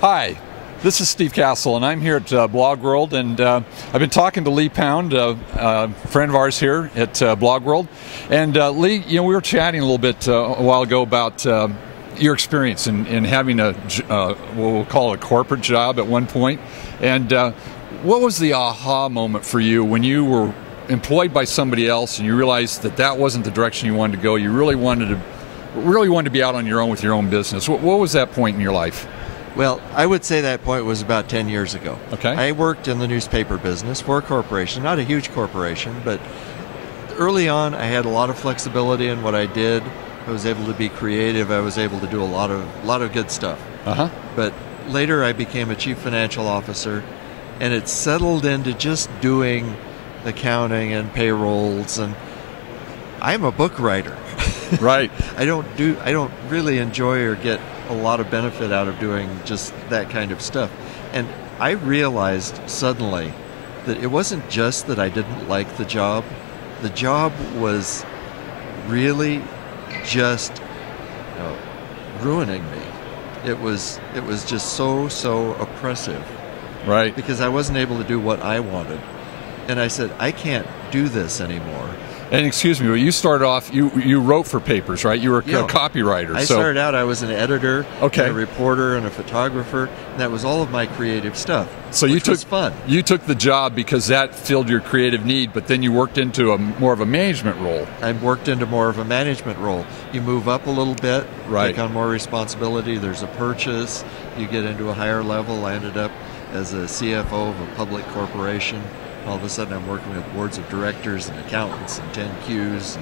Hi, this is Steve Castle, and I'm here at Blog World, and I've been talking to Lee Pound, a friend of ours here at Blog World. And Lee, we were chatting a little bit a while ago about your experience in having what we'll call a corporate job at one point. And what was the aha moment for you when you were employed by somebody else and you realized that that wasn't the direction you wanted to go? You really wanted to be out on your own with your own business. What was that point in your life? Well, I would say that point was about 10 years ago. Okay. I worked in the newspaper business for a corporation, not a huge corporation, but early on I had a lot of flexibility in what I did. I was able to be creative. I was able to do a lot of good stuff. But later I became a chief financial officer, and it settled into just doing accounting and payrolls, and I'm a book writer. Right. I don't really enjoy or get a lot of benefit out of doing just that kind of stuff. And I realized suddenly that it wasn't just that I didn't like the job. The job was really just ruining me. It was just so oppressive. Right. Because I wasn't able to do what I wanted. And I said, I can't do this anymore. And excuse me, but you started off, you wrote for papers, right? You were a copywriter. I started out, I was an editor, okay, and a reporter, and a photographer, and that was all of my creative stuff. So was fun. You took the job because that filled your creative need, but then you worked into more of a management role. I worked into more of a management role. You move up a little bit, right, take on more responsibility, there's a purchase, you get into a higher level. I ended up as a CFO of a public corporation. All of a sudden I'm working with boards of directors and accountants and 10Qs,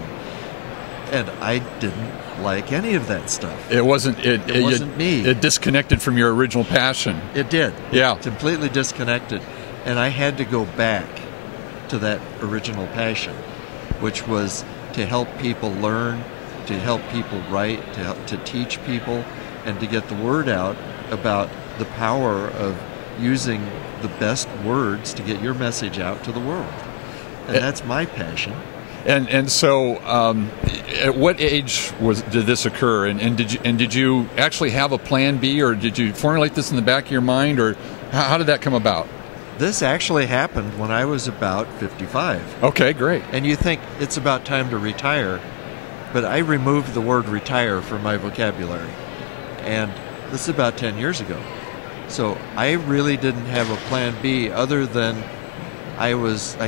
and I didn't like any of that stuff. It wasn't me. It disconnected from your original passion. It did. Yeah. It completely disconnected. And I had to go back to that original passion, which was to help people learn, to help people write, to teach people, and to get the word out about the power of using the best words to get your message out to the world. And that's my passion. And so at what age did this occur, and did you actually have a plan B, or did you formulate this in the back of your mind, or how did that come about? This actually happened when I was about 55. Okay, great. And you think it's about time to retire, but I removed the word retire from my vocabulary. And this is about 10 years ago. So I really didn't have a plan B other than I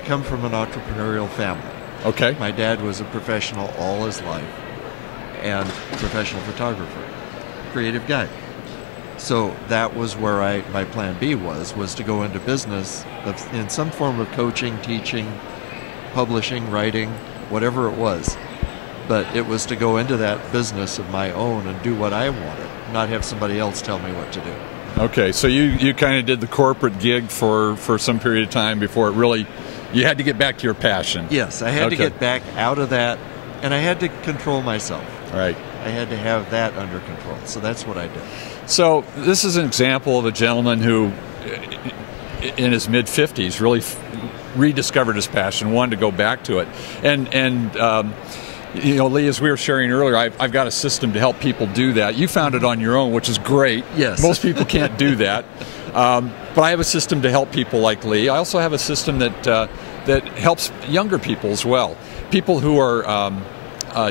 come from an entrepreneurial family. Okay. My dad was a professional all his life, and a professional photographer, creative guy. So that was where my plan B was to go into business in some form of coaching, teaching, publishing, writing, whatever it was. But it was to go into that business of my own and do what I wanted, not have somebody else tell me what to do. Okay, so you kind of did the corporate gig for some period of time before you had to get back to your passion. Yes, I had to get back out of that, and I had to control myself. Right. I had to have that under control, so that's what I did. So this is an example of a gentleman who, in his mid-50s, really rediscovered his passion, wanted to go back to it. And Lee, as we were sharing earlier, I've got a system to help people do that. You found it on your own, which is great. Yes. Most people can't do that. But I have a system to help people like Lee. I also have a system that helps younger people as well. People who are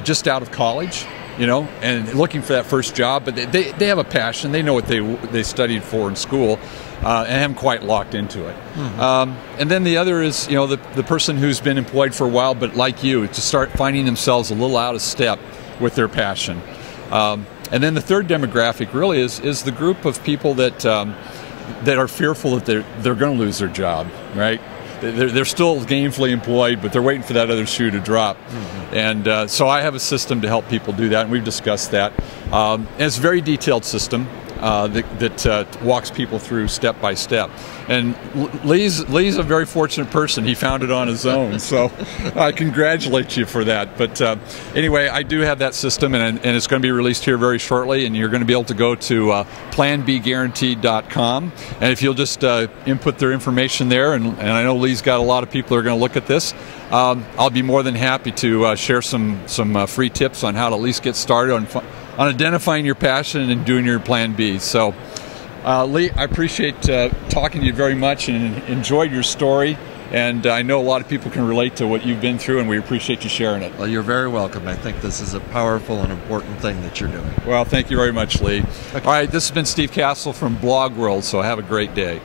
just out of college, and looking for that first job, but they have a passion. They know what they studied for in school, and haven't quite locked into it. Mm-hmm. And then the other is, the person who's been employed for a while, but like you, to start finding themselves a little out of step with their passion. And then the third demographic really is the group of people that are fearful that they're going to lose their job, right? They're still gainfully employed, but they're waiting for that other shoe to drop. Mm-hmm. And so I have a system to help people do that, and we've discussed that. And it's a very detailed system that walks people through step by step. And Lee's a very fortunate person. He found it on his own, so I congratulate you for that. But anyway, I do have that system, and it's going to be released here very shortly, and you're going to be able to go to planbguaranteed.com, and if you'll just input their information there, and I know Lee's got a lot of people who are going to look at this, I'll be more than happy to share some free tips on how to at least get started on identifying your passion and doing your plan B. So Lee, I appreciate talking to you very much and enjoyed your story. And I know a lot of people can relate to what you've been through, and we appreciate you sharing it. Well, you're very welcome. I think this is a powerful and important thing that you're doing. Well, thank you very much, Lee. Okay. All right, this has been Steve Castle from Blog World, so have a great day.